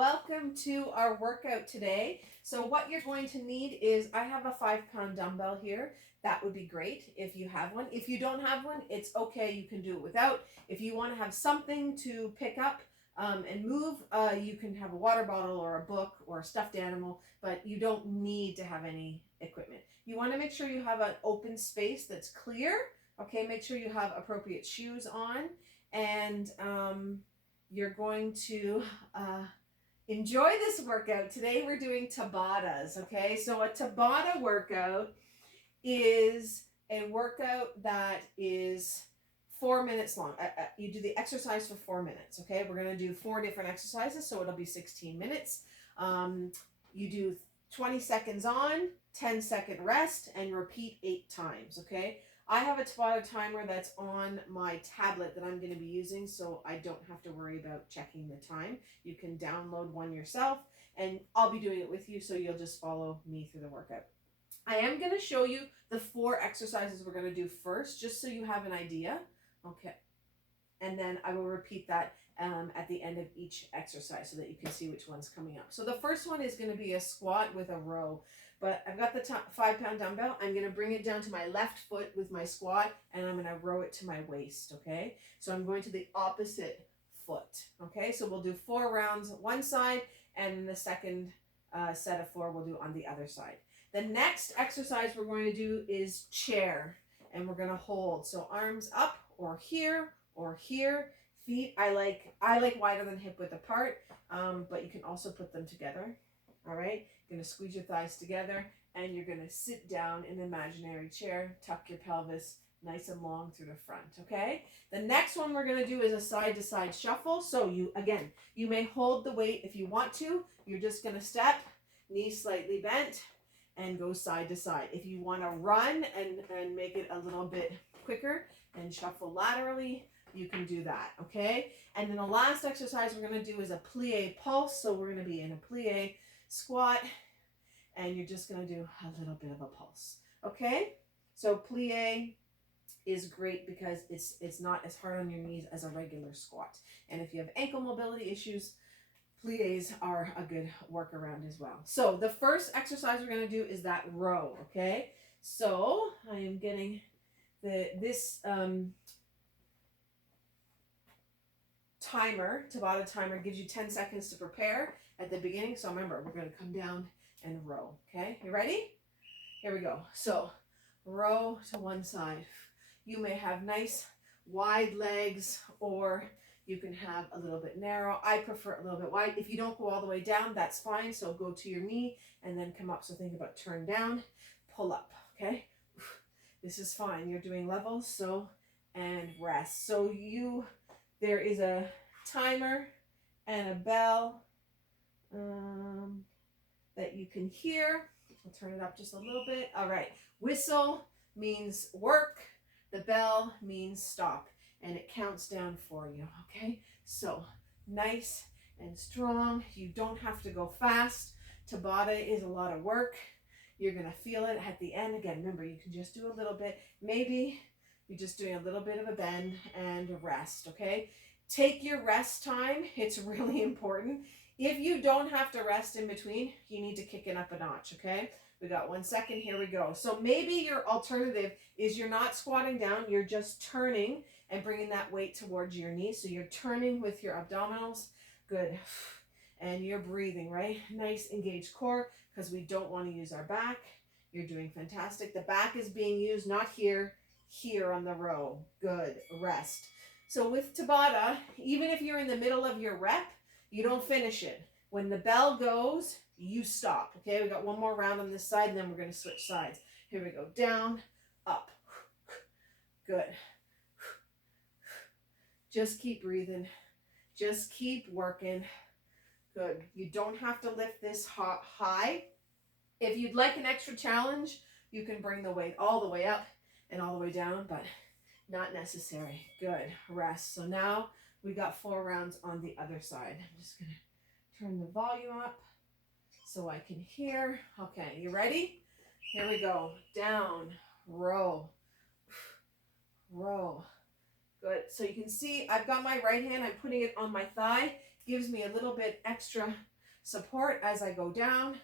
welcome to our workout today. So what you're going to need is, I have a 5-pound dumbbell here. That would be great if you have one. If you don't have one, it's okay. You can do it without. If you want to have something to pick up and move, you can have a water bottle or a book or a stuffed animal, but you don't need to have any equipment. You want to make sure you have an open space that's clear. Okay, make sure you have appropriate shoes on, and you're going to enjoy this workout. Today we're doing Tabatas, okay? So a Tabata workout is a workout that is 4 minutes long. You do the exercise for 4 minutes, okay? We're going to do 4 different exercises, so it'll be 16 minutes. You do 20 seconds on, 10-second rest, and repeat 8 times, okay? I have a Tabata timer that's on my tablet that I'm going to be using, so I don't have to worry about checking the time. You can download one yourself, and I'll be doing it with you, so you'll just follow me through the workout. I am going to show you the 4 exercises we're going to do first, just so you have an idea, okay? And then I will repeat that at the end of each exercise so that you can see which one's coming up. So the first one is going to be a squat with a row. But I've got the 5-pound dumbbell. I'm going to bring it down to my left foot with my squat, and I'm going to row it to my waist, okay? So I'm going to the opposite foot, okay? So we'll do 4 rounds one side, and the second set of 4 we'll do on the other side. The next exercise we're going to do is chair, and we're going to hold. So arms up or here or here. Feet, I like wider than hip width apart, but you can also put them together. All right, you're going to squeeze your thighs together, and you're going to sit down in an imaginary chair, tuck your pelvis nice and long through the front, okay? The next one we're going to do is a side-to-side shuffle. So you may hold the weight if you want to. You're just going to step, knees slightly bent, and go side to side. If you want to run and make it a little bit quicker and shuffle laterally, you can do that, okay? And then the last exercise we're going to do is a plie pulse. So we're going to be in a plie squat, and you're just going to do a little bit of a pulse, okay? So plie is great because it's not as hard on your knees as a regular squat. And if you have ankle mobility issues, plies are a good workaround as well. So the first exercise we're going to do is that row, okay? So I am getting this timer, Tabata timer, gives you 10 seconds to prepare at the beginning. So remember, we're going to come down and row, okay? You ready? Here we go. So row to one side. You may have nice wide legs, or you can have a little bit narrow. I prefer a little bit wide. If you don't go all the way down, that's fine. So go to your knee and then come up. So think about turn down, pull up, okay? This is fine. You're doing levels, so, and rest. So there is a timer and a bell that you can hear. I'll turn it up just a little bit. All right. Whistle means work. The bell means stop. And it counts down for you, okay? So nice and strong. You don't have to go fast. Tabata is a lot of work. You're going to feel it at the end. Again, remember, you can just do a little bit. Maybe you're just doing a little bit of a bend and a rest, okay? Take your rest time. It's really important. If you don't have to rest in between, you need to kick it up a notch, okay? We got 1 second. Here we go. So maybe your alternative is you're not squatting down. You're just turning and bringing that weight towards your knee. So you're turning with your abdominals. Good. And you're breathing, right? Nice engaged core, because we don't want to use our back. You're doing fantastic. The back is being used, not here on the row. Good. Rest. So with Tabata, even if you're in the middle of your rep, you don't finish it. When the bell goes, you stop. Okay, we got one more round on this side, and then we're going to switch sides. Here we go. Down, up. Good. Just keep breathing. Just keep working. Good. You don't have to lift this high. If you'd like an extra challenge, you can bring the weight all the way up and all the way down, but not necessary. Good. Rest. So now we got 4 rounds on the other side. I'm just going to turn the volume up so I can hear. Okay, you ready? Here we go. Down, row, row. Good. So you can see I've got my right hand. I'm putting it on my thigh. Gives me a little bit extra support as I go down.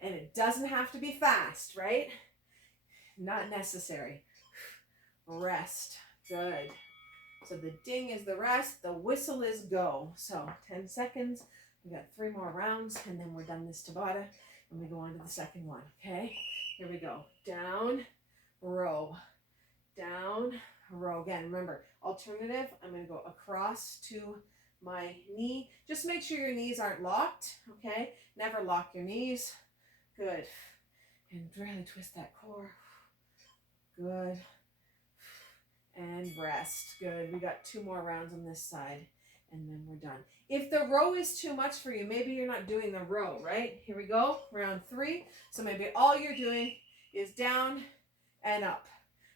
And it doesn't have to be fast, right? Not necessary. Rest. Good. So the ding is the rest, the whistle is go. So 10 seconds. We got 3 more rounds, and then we're done this Tabata, and we go on to the second one. Okay, here we go. Down, row, down, row. Again, remember, alternative, I'm going to go across to my knee. Just make sure your knees aren't locked, okay? Never lock your knees. Good. And really twist that core. Good. And rest. Good. We got 2 more rounds on this side, and then we're done. If the row is too much for you, maybe you're not doing the row, right? Here we go. Round 3. So maybe all you're doing is down and up.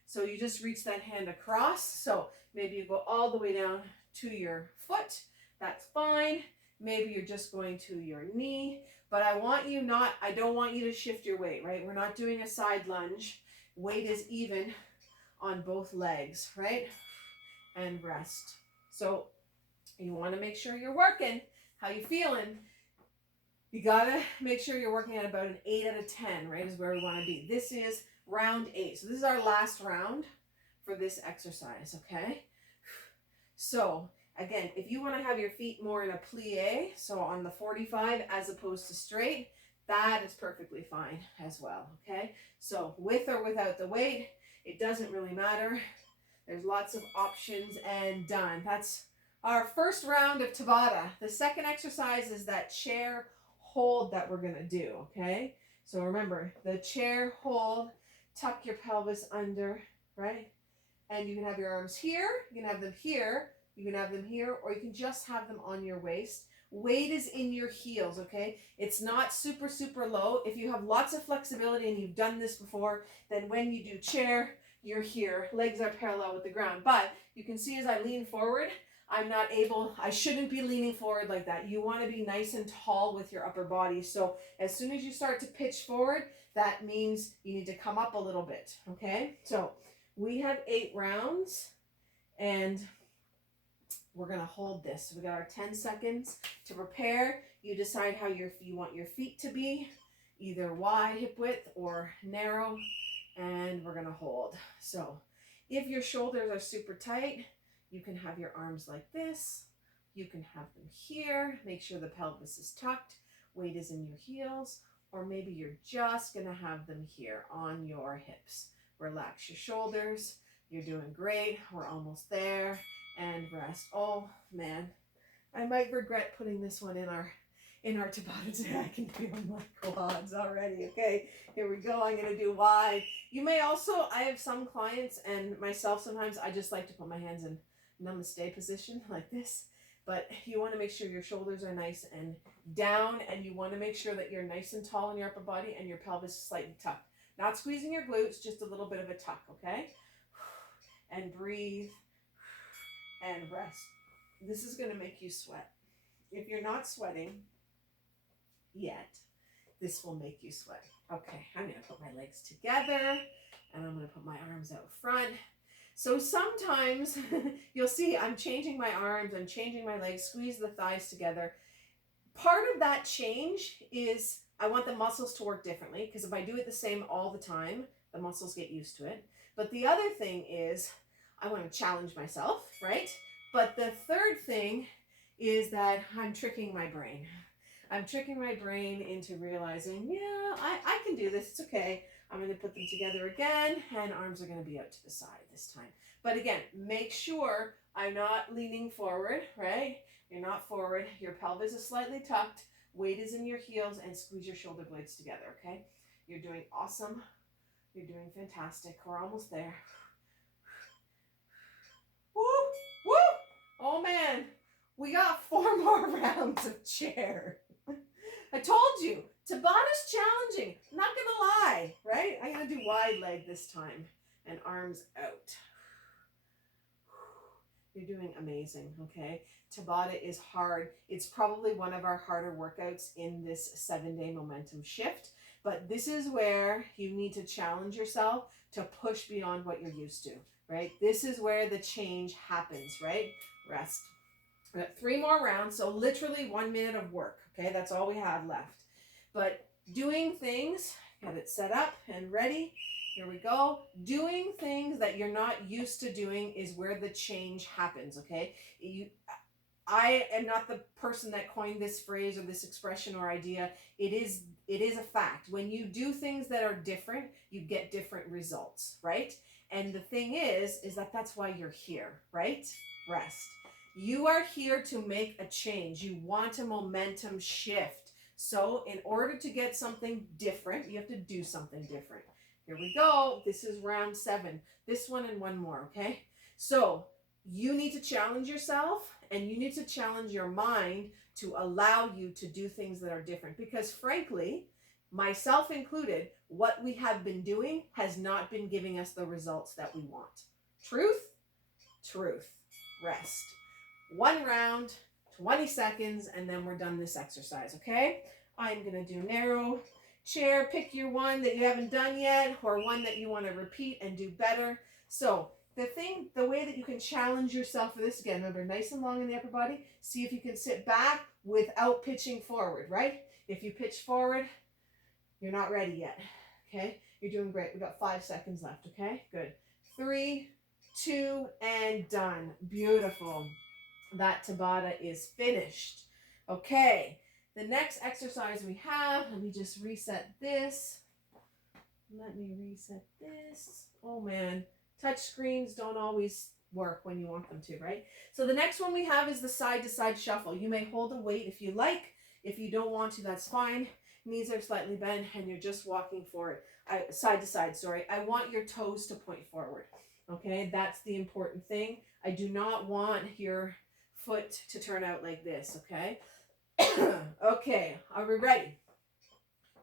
So you just reach that hand across. So maybe you go all the way down to your foot. That's fine. Maybe you're just going to your knee. But I don't want you to shift your weight, right? We're not doing a side lunge. Weight is even on both legs, right? And rest. So you want to make sure you're working. How you feeling? You gotta make sure you're working at about an 8 out of 10, right? Is where we want to be. This is round 8. So this is our last round for this exercise, okay? So again, if you want to have your feet more in a plie, so on the 45 as opposed to straight, that is perfectly fine as well, okay? So with or without the weight, it doesn't really matter. There's lots of options, and done. That's our first round of Tabata. The second exercise is that chair hold that we're going to do, okay? So remember, the chair hold, tuck your pelvis under, right? And you can have your arms here, you can have them here, you can have them here, or you can just have them on your waist. Weight is in your heels, okay? It's not super, super low. If you have lots of flexibility and you've done this before, then when you do chair, you're here. Legs are parallel with the ground. But you can see as I lean forward, I shouldn't be leaning forward like that. You want to be nice and tall with your upper body. So as soon as you start to pitch forward, that means you need to come up a little bit, okay? So we have 8 rounds, and we're going to hold this. So we got our 10 seconds to prepare. You decide how you want your feet to be, either wide hip width or narrow, and we're going to hold. So if your shoulders are super tight, you can have your arms like this. You can have them here. Make sure the pelvis is tucked. Weight is in your heels. Or maybe you're just going to have them here on your hips. Relax your shoulders. You're doing great. We're almost there. And rest. Oh, man. I might regret putting this one in our Tabata today. I can feel my quads already. Okay, here we go. I'm going to do wide. You may also, I have some clients and myself sometimes, I just like to put my hands in namaste position like this. But you want to make sure your shoulders are nice and down, and you want to make sure that you're nice and tall in your upper body and your pelvis is slightly tucked. Not squeezing your glutes, just a little bit of a tuck, okay? And breathe and rest. This is going to make you sweat. If you're not sweating yet, this will make you sweat. Okay, I'm going to put my legs together, and I'm going to put my arms out front. So sometimes you'll see I'm changing my arms, I'm changing my legs, squeeze the thighs together. Part of that change is I want the muscles to work differently, because if I do it the same all the time, the muscles get used to it. But the other thing is I want to challenge myself, right? But the third thing is that I'm tricking my brain. I'm tricking my brain into realizing, yeah, I can do this. It's okay. I'm going to put them together again, and arms are going to be out to the side this time. But again, make sure I'm not leaning forward, right? You're not forward. Your pelvis is slightly tucked. Weight is in your heels, and squeeze your shoulder blades together, okay? You're doing awesome. You're doing fantastic. We're almost there. Woo! Woo! Oh, man. We got 4 more rounds of chair. I told you, Tabata's challenging. I'm not going to lie, right? I'm going to do wide leg this time and arms out. You're doing amazing, okay? Tabata is hard. It's probably one of our harder workouts in this 7-day momentum shift, but this is where you need to challenge yourself to push beyond what you're used to, right? This is where the change happens, right? Rest. We got 3 more rounds, so literally 1 minute of work. Okay, that's all we have left. But doing things, get it set up and ready. Here we go. Doing things that you're not used to doing is where the change happens. Okay, I am not the person that coined this phrase or this expression or idea. It is a fact. When you do things that are different, you get different results, right? And the thing is that that's why you're here, right? Rest. You are here to make a change. You want a momentum shift. So, in order to get something different, you have to do something different. Here we go. This is round 7. This one and one more, okay? So, you need to challenge yourself and you need to challenge your mind to allow you to do things that are different. Because frankly, myself included, what we have been doing has not been giving us the results that we want. Truth? Truth. Rest. 1 round, 20 seconds, and then we're done this exercise, okay? I'm going to do narrow chair. Pick your one that you haven't done yet or one that you want to repeat and do better. So the way that you can challenge yourself for this, again, remember, nice and long in the upper body. See if you can sit back without pitching forward, right? If you pitch forward, you're not ready yet, okay? You're doing great. We got 5 seconds left, okay? Good. 3, 2, and done. Beautiful. That Tabata is finished. Okay, the next exercise we have, let me just reset this. Let me reset this. Oh man, touch screens don't always work when you want them to, right? So the next one we have is the side to side shuffle. You may hold a weight if you like. If you don't want to, that's fine. Knees are slightly bent and you're just walking forward. Side to side, sorry. I want your toes to point forward. Okay, that's the important thing. I do not want your foot to turn out like this, okay? Okay, are we ready?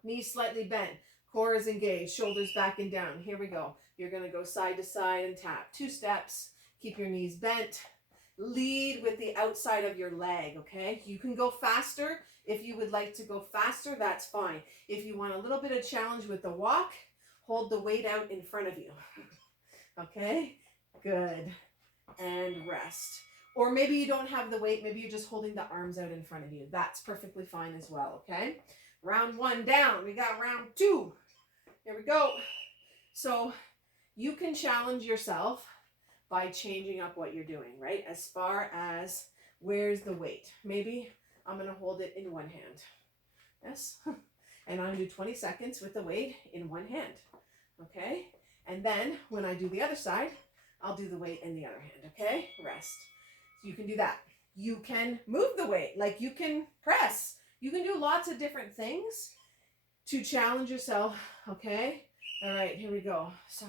Knees slightly bent, core is engaged, shoulders back and down. Here we go. You're going to go side to side and tap. 2 steps. Keep your knees bent. Lead with the outside of your leg, okay? You can go faster. If you would like to go faster, that's fine. If you want a little bit of challenge with the walk, hold the weight out in front of you. Okay? Good. And rest. Or maybe you don't have the weight. Maybe you're just holding the arms out in front of you. That's perfectly fine as well, okay? Round 1 down. We got round 2. Here we go. So you can challenge yourself by changing up what you're doing, right? As far as where's the weight. Maybe I'm going to hold it in one hand. Yes. And I'm going to do 20 seconds with the weight in one hand. Okay? And then when I do the other side, I'll do the weight in the other hand. Okay? Rest. So you can do that. You can move the weight. Like you can press. You can do lots of different things to challenge yourself. Okay? All right, here we go. So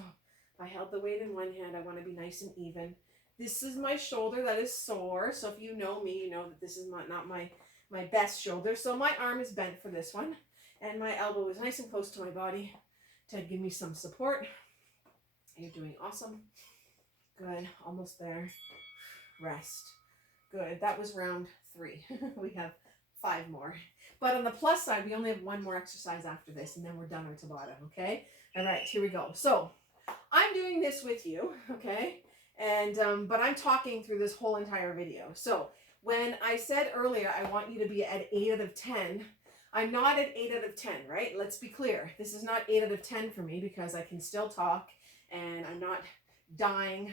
I held the weight in one hand. I want to be nice and even. This is my shoulder that is sore. So if you know me, you know that this is not my best shoulder. So my arm is bent for this one. And my elbow is nice and close to my body to give me some support. You're doing awesome. Good. Almost there. Rest. Good. That was round 3. We have 5 more. But on the plus side, we only have 1 more exercise after this, and then we're done our Tabata, okay? All right, here we go. So I'm doing this with you, okay? And but I'm talking through this whole entire video. So when I said earlier, I want you to be at 8 out of 10, I'm not at 8 out of 10, right? Let's be clear. This is not 8 out of 10 for me because I can still talk and I'm not dying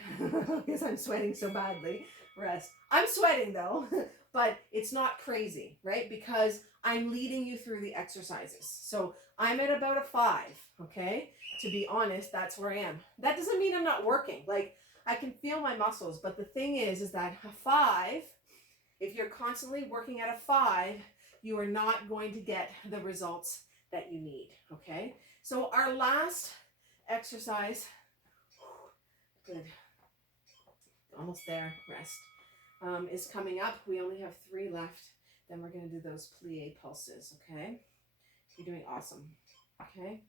because I'm sweating so badly. Rest. I'm sweating though, but it's not crazy, right? Because I'm leading you through the exercises. So I'm at about a 5, okay? To be honest, that's where I am. That doesn't mean I'm not working. Like I can feel my muscles, but the thing is that a 5, if you're constantly working at a 5, you are not going to get the results that you need, okay? So our last exercise, good, almost there, rest, is coming up. We only have 3 left. Then we're going to do those plie pulses, okay? You're doing awesome, okay?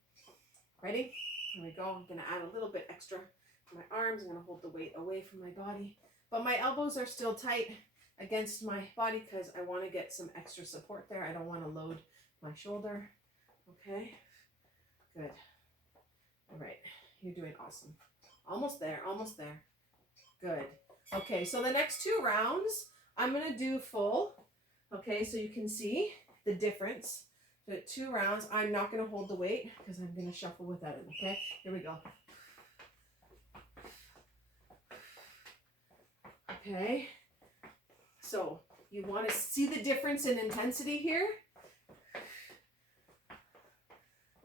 Ready? Here we go. I'm going to add a little bit extra to my arms. I'm going to hold the weight away from my body. But my elbows are still tight against my body because I want to get some extra support there. I don't want to load my shoulder. Okay? Good. All right. You're doing awesome. Almost there. Almost there. Good. Okay, so the next 2 rounds, I'm going to do full, okay, so you can see the difference. So 2 rounds. I'm not going to hold the weight because I'm going to shuffle without it, okay? Here we go. Okay, so you want to see the difference in intensity here.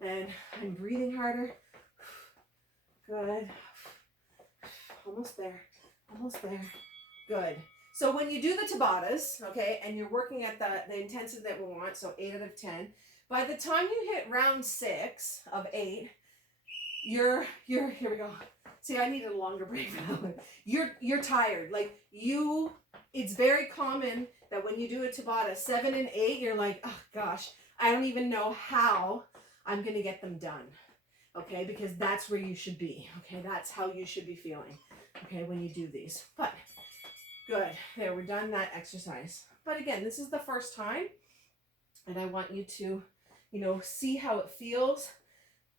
And I'm breathing harder. Good. Almost there. Almost there. Good. So when you do the Tabatas, okay, and you're working at the intensity that we want, so 8 out of 10, by the time you hit round 6 of 8, you're here we go. See, I needed a longer break for that one. You're tired. Like it's very common that when you do a Tabata 7 and 8, you're like, oh gosh, I don't even know how I'm gonna get them done. Okay, because that's where you should be. Okay, that's how you should be feeling. Okay, when you do these. But good. There, we're done that exercise. But again, this is the first time, and I want you to, see how it feels.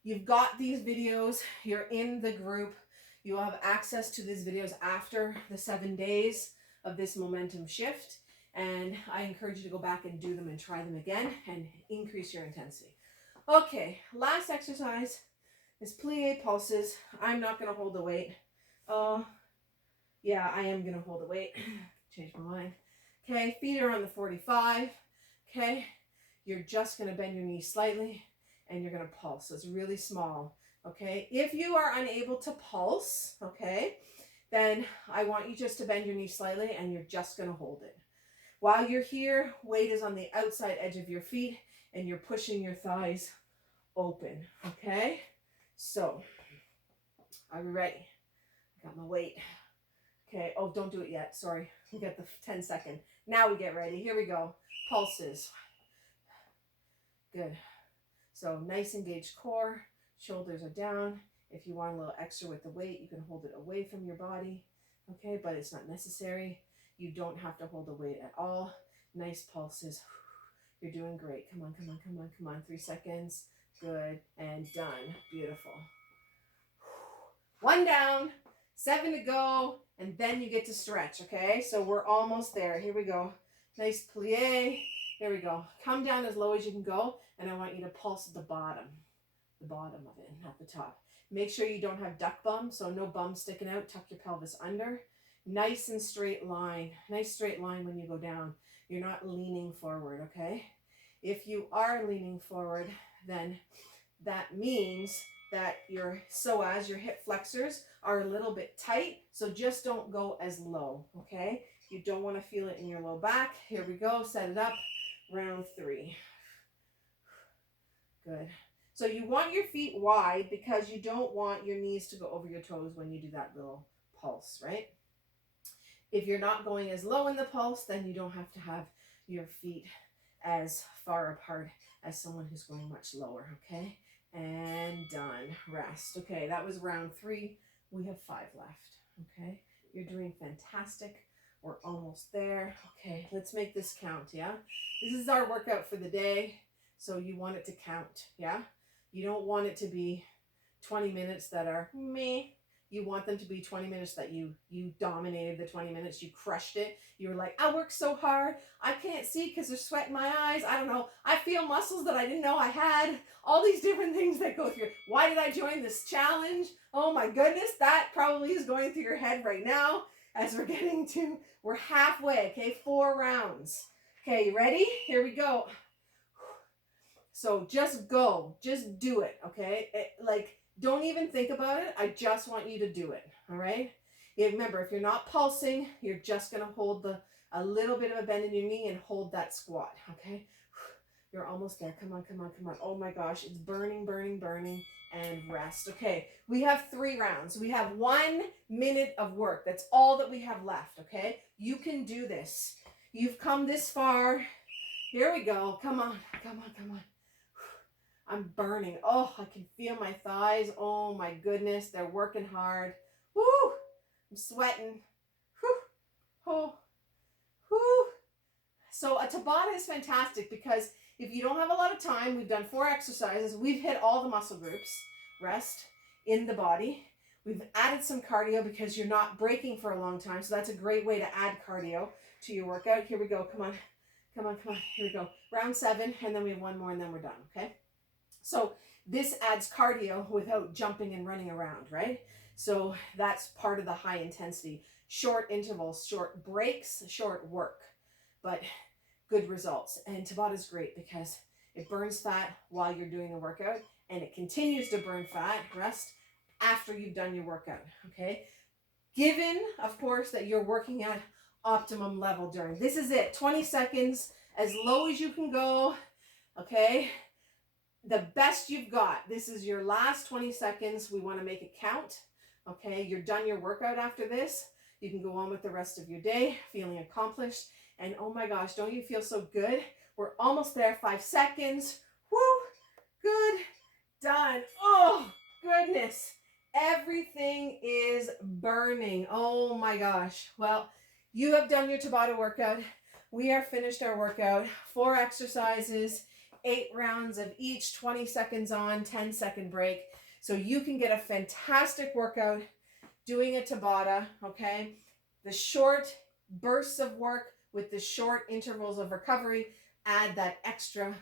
You've got these videos. You're in the group. You will have access to these videos after the 7 days of this momentum shift. And I encourage you to go back and do them and try them again and increase your intensity. Okay, last exercise is plie pulses. I'm not going to hold the weight. Yeah, I am going to hold the weight. Change my mind. Okay, feet are on the 45. Okay, you're just going to bend your knees slightly and you're going to pulse. So it's really small. Okay, if you are unable to pulse, okay, then I want you just to bend your knees slightly and you're just going to hold it. While you're here, weight is on the outside edge of your feet and you're pushing your thighs open. Okay, so are we ready? Got my weight. Okay, oh, don't do it yet. Sorry, we got the 10-second. Now we get ready. Here we go. Pulses. Good. So nice engaged core. Shoulders are down. If you want a little extra with the weight, you can hold it away from your body. Okay, but it's not necessary. You don't have to hold the weight at all. Nice pulses. You're doing great. Come on, come on, come on, come on. 3 seconds. Good. And done. Beautiful. 1 down. 7 to go. And then you get to stretch, okay? So we're almost there. Here we go. Nice plie. Here we go. Come down as low as you can go. And I want you to pulse at the bottom of it, not the top. Make sure you don't have duck bum, so no bum sticking out. Tuck your pelvis under. Nice and straight line. Nice straight line when you go down. You're not leaning forward, okay? If you are leaning forward, then that means that your psoas, your hip flexors, are a little bit tight, so just don't go as low, okay? You don't want to feel it in your low back. Here we go. Set it up. Round 3. Good. So you want your feet wide because you don't want your knees to go over your toes when you do that little pulse, right? If you're not going as low in the pulse, then you don't have to have your feet as far apart as someone who's going much lower, okay? And done. Rest. Okay, that was round 3. We have 5 left, okay? You're doing fantastic. We're almost there. Okay, let's make this count, yeah? This is our workout for the day, so you want it to count, yeah? You don't want it to be 20 minutes that are meh. You want them to be 20 minutes that you dominated the 20 minutes. You crushed it. You were like, I worked so hard. I can't see because there's sweat in my eyes. I don't know. I feel muscles that I didn't know I had. All these different things that go through. Why did I join this challenge? Oh my goodness. That probably is going through your head right now as we're halfway. Okay, 4 rounds. Okay, you ready? Here we go. So just go. Just do it, okay? Don't even think about it. I just want you to do it, all right? Remember, if you're not pulsing, you're just going to hold a little bit of a bend in your knee and hold that squat, okay? You're almost there. Come on, come on, come on. Oh my gosh, it's burning, burning, burning, and rest. Okay, we have 3 rounds. We have 1 minute of work. That's all that we have left, okay? You can do this. You've come this far. Here we go. Come on, come on, come on. I'm burning. Oh, I can feel my thighs. Oh my goodness, they're working hard. Woo! I'm sweating. Whew. Oh. Whew. So a Tabata is fantastic because if you don't have a lot of time, we've done 4 exercises. We've hit all the muscle groups. Rest in the body. We've added some cardio because you're not breaking for a long time. So that's a great way to add cardio to your workout. Here we go. Come on. Come on, come on. Here we go. Round 7, and then we have one more, and then we're done, okay? So this adds cardio without jumping and running around, right? So that's part of the high intensity. Short intervals, short breaks, short work, but good results. And Tabata is great because it burns fat while you're doing a workout, and it continues to burn fat, rest, after you've done your workout, okay? Given, of course, that you're working at optimum level during. This is it, 20 seconds, as low as you can go, okay? The best you've got. This is your last 20 seconds. We want to make it count, okay? You're done your workout after this. You can go on with the rest of your day, feeling accomplished. And oh my gosh, don't you feel so good? We're almost there, 5 seconds. Woo, good, done. Oh, goodness. Everything is burning. Oh my gosh. Well, you have done your Tabata workout. We are finished our workout. 4 exercises, 8 rounds of each, 20 seconds on, 10-second break. So you can get a fantastic workout doing a Tabata, okay? The short bursts of work with the short intervals of recovery add that extra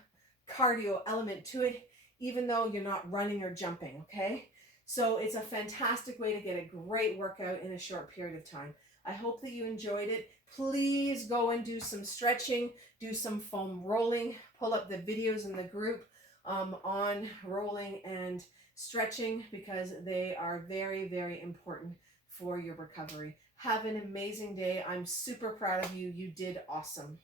cardio element to it, even though you're not running or jumping, okay? So it's a fantastic way to get a great workout in a short period of time. I hope that you enjoyed it. Please go and do some stretching, do some foam rolling, pull up the videos in the group on rolling and stretching because they are very, very important for your recovery. Have an amazing day. I'm super proud of you. You did awesome.